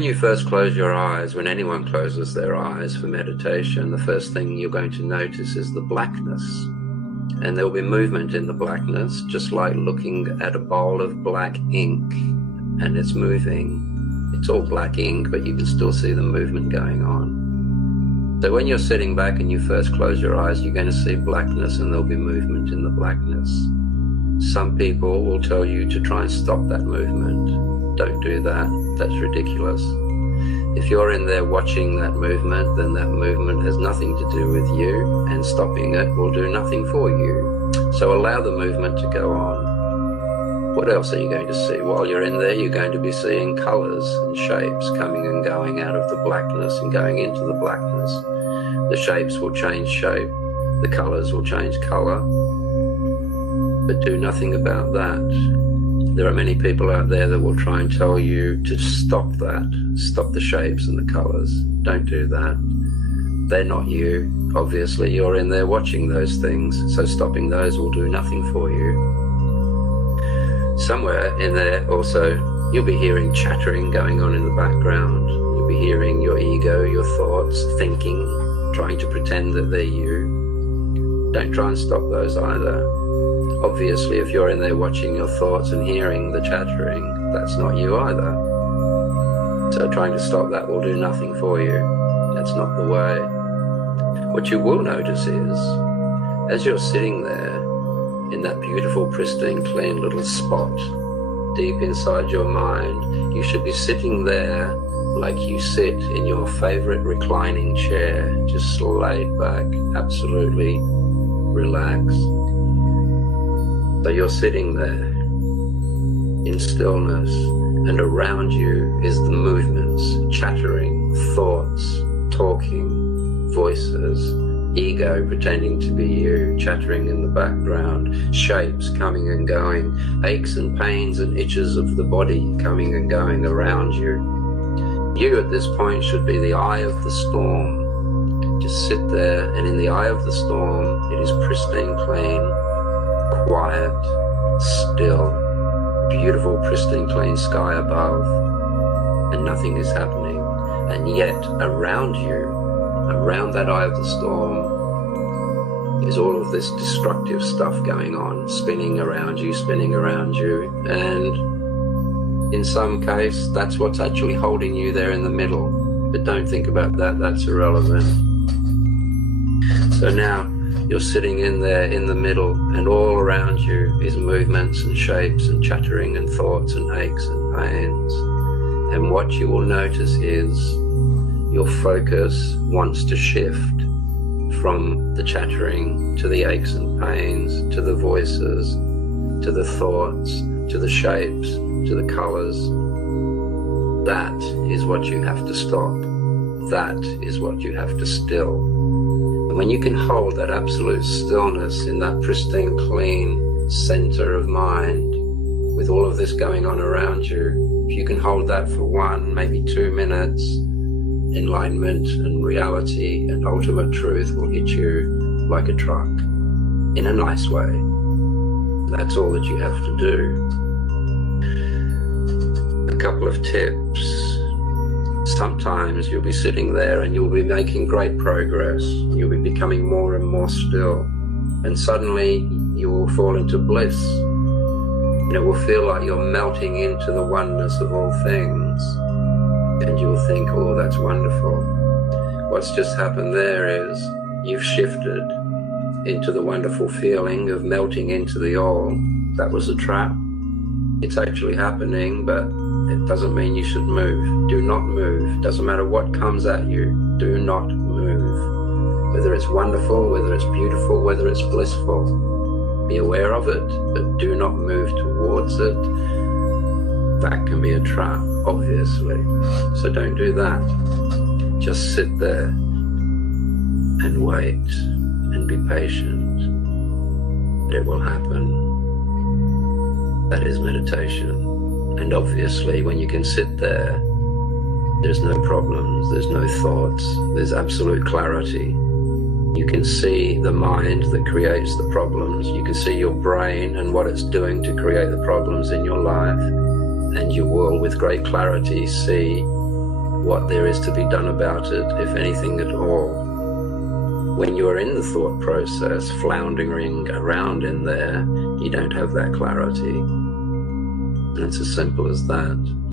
When you first close your eyes, when anyone closes their eyes for meditation, the first thing you're going to notice is the blackness. And there will be movement in the blackness, just like looking at a bowl of black ink and it's moving. It's all black ink, but you can still see the movement going on. So when you're sitting back and you first close your eyes, you're going to see blackness and there'll be movement in the blackness. Some people will tell you to try and stop that movement. Don't do that. That's ridiculous. If you're in there watching that movement, then that movement has nothing to do with you, and stopping it will do nothing for you. So allow the movement to go on. What else are you going to see? While you're in there, you're going to be seeing colors and shapes coming and going out of the blackness and going into the blackness. The shapes will change shape. The colors will change color. But do nothing about that. There are many people out there that will try and tell you to stop that, stop the shapes and the colors. Don't do that. They're not you. Obviously, you're in there watching those things, so stopping those will do nothing for you. Somewhere in there also, you'll be hearing chattering going on in the background. You'll be hearing your ego, your thoughts, thinking, trying to pretend that they're you. Don't try and stop those either. Obviously, if you're in there watching your thoughts and hearing the chattering, that's not you either. So trying to stop that will do nothing for you. That's not the way. What you will notice is, as you're sitting there in that beautiful, pristine, clean little spot, deep inside your mind, you should be sitting there like you sit in your favorite reclining chair, just laid back, absolutely relaxed. So you're sitting there in stillness, and around you is the movements, chattering, thoughts, talking, voices, ego pretending to be you, chattering in the background, shapes coming and going, aches and pains and itches of the body coming and going around you. You at this point should be the eye of the storm. Just sit there, and in the eye of the storm, it is pristine, clean, quiet, still, beautiful, pristine, clean sky above, and nothing is happening. And yet, around you, around that eye of the storm, is all of this destructive stuff going on, spinning around you, and in some case, that's what's actually holding you there in the middle. But don't think about that, that's irrelevant. So now, you're sitting in there in the middle, and all around you is movements and shapes and chattering and thoughts and aches and pains. And what you will notice is your focus wants to shift from the chattering to the aches and pains, to the voices, to the thoughts, to the shapes, to the colors. That is what you have to stop. That is what you have to still. And when you can hold that absolute stillness in that pristine, clean center of mind, with all of this going on around you, if you can hold that for 1, maybe 2 minutes, enlightenment and reality and ultimate truth will hit you like a truck, in a nice way. That's all that you have to do. A couple of tips. Sometimes you'll be sitting there and you'll be making great progress. You'll be becoming more and more still. And suddenly you will fall into bliss. And it will feel like you're melting into the oneness of all things. And you'll think, oh, that's wonderful. What's just happened there is you've shifted into the wonderful feeling of melting into the all. That was a trap. It's actually happening, but it doesn't mean you should move. Do not move. Doesn't matter what comes at you. Do not move. Whether it's wonderful, whether it's beautiful, whether it's blissful, be aware of it, but do not move towards it. That can be a trap, obviously. So don't do that. Just sit there and wait and be patient. It will happen. That is meditation. And obviously, when you can sit there, there's no problems, there's no thoughts, there's absolute clarity. You can see the mind that creates the problems. You can see your brain and what it's doing to create the problems in your life. And you will, with great clarity, see what there is to be done about it, if anything at all. When you're in the thought process, floundering around in there, you don't have that clarity. And it's as simple as that.